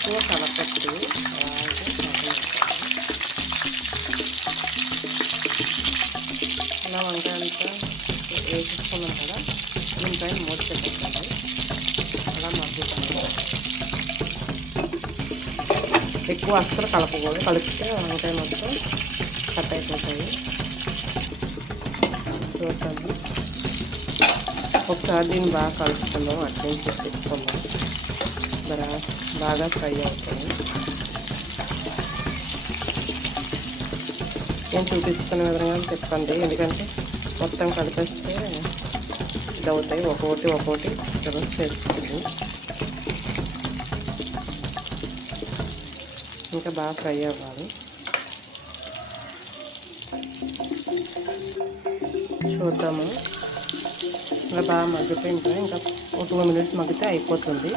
ఎక్కువ కలపట్టు. అలా వంకాయ అంతా వేసుకున్నాం కదా, దీనిపైన మూత పెట్టండి. అలా మగ్గుతుంది. ఎక్కువ అస్సలు కలపకూడదు, కలిపితే వంకాయ మొత్తం కట్ అయిపోతాయి. చూడండి, ఒకసారి దీన్ని బాగా కలుపుకుందాం, అట్లే తెచ్చుకుందాం. బాగా ఫ్రై అవుతుంది. నేను చూపిస్తున్న విధంగా చెప్పండి, ఎందుకంటే మొత్తం కలిపేస్తే ఇది అవుతాయి. ఒక్కొక్కటి చేసుకోండి. ఇంకా బాగా ఫ్రై అవ్వాలి. చూద్దాము. ఇంకా బాగా మగ్గిపోయింది. ఇంకా ఒక 2 minutes మగ్గితే అయిపోతుంది.